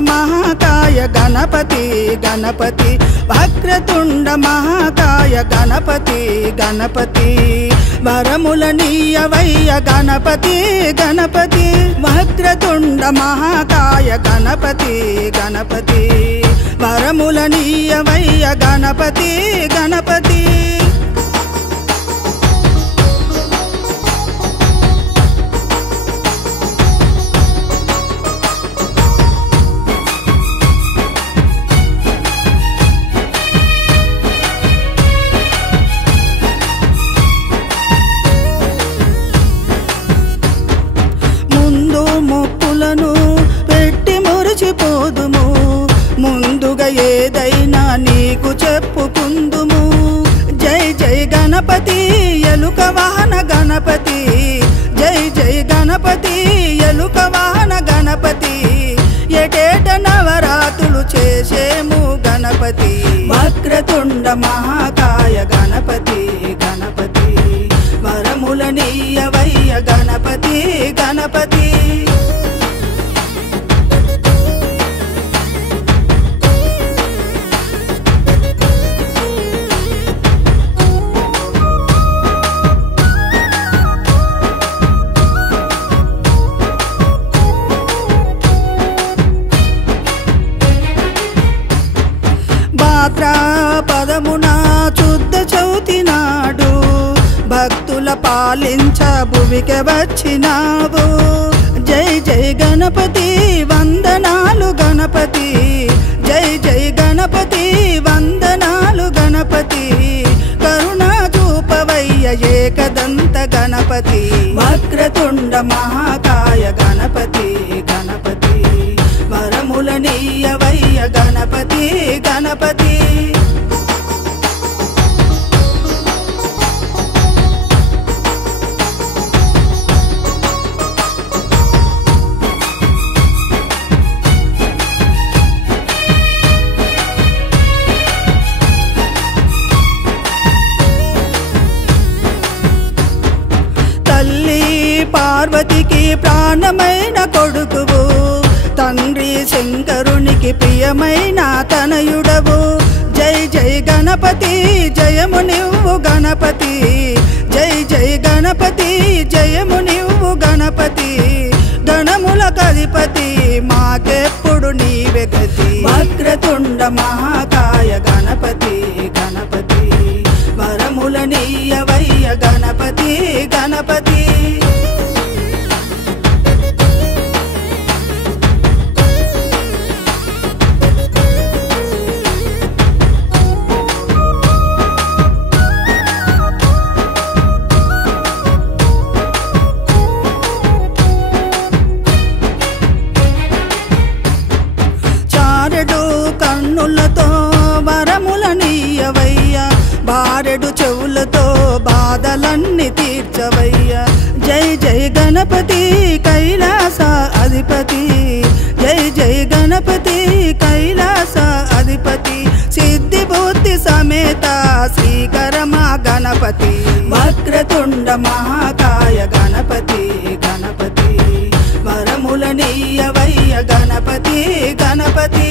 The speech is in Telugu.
महाकाय गणपति गणपति वक्रतुंड महाकाय गणपति गणपति वरमुलनीयवయ్య गणपति गणपति वक्रतुंड महाकाय गणपति गणपति वरमुलनीयवయ్య गणपति गणपति మొక్కులను పెట్టి మురిచిపోదుము ముందుగా ఏదైనా నీకు చెప్పుకుందుము జై జై గణపతి ఎలుక వాహన గణపతి జై జై గణపతి ఎలుక వాహన గణపతి ఏటేట నవరాత్రులు చేసేము గణపతి వక్రతుండ మహాకాయ గణపతి గణపతి వరములనీయవయ్య గణపతి గణపతి భాద్రపదమున శుద్ధ చవితి నాడు భక్తుల పాలించ భువికి వచ్చినావు జై జై గణపతి వందనాలు గణపతి జై జై గణపతి వందనాలు గణపతి కరుణా చూపవయ్య ఏకదంత గణపతి వక్రతుండ మహాకాయ గణపతి గణపతి వరములనీయవయ్య గణపతి గణపతి తల్లి పార్వతికి ప్రాణమైన కొడుకువు తండ్రి శంకరునికి ప్రియమైన తనయుడవు జై జై గణపతి జయము నివ్వు గణపతి జై జై గణపతి జయము నివ్వు గణపతి గణములకధిపతి మాకెప్పుడు నీవే గతి వక్రతుండ మహాకాయ గణపతి గణపతి వరములనీయవయ్య గణపతి గణపతి చారెడు కన్నులతో వరములనీయవయ్య బారెడు చెవులతో బాధలన్నీ తీర్చవయ్య జై జై గణపతి కైలాస అధిపతి జై జై గణపతి కైలాస అధిపతి సిద్ధి బుద్ధి సమేత శ్రీకరమా గణపతి వక్రతుండ మహాకాయ గణపతి గణపతి వరములనీయవయ్య గణపతి గణపతి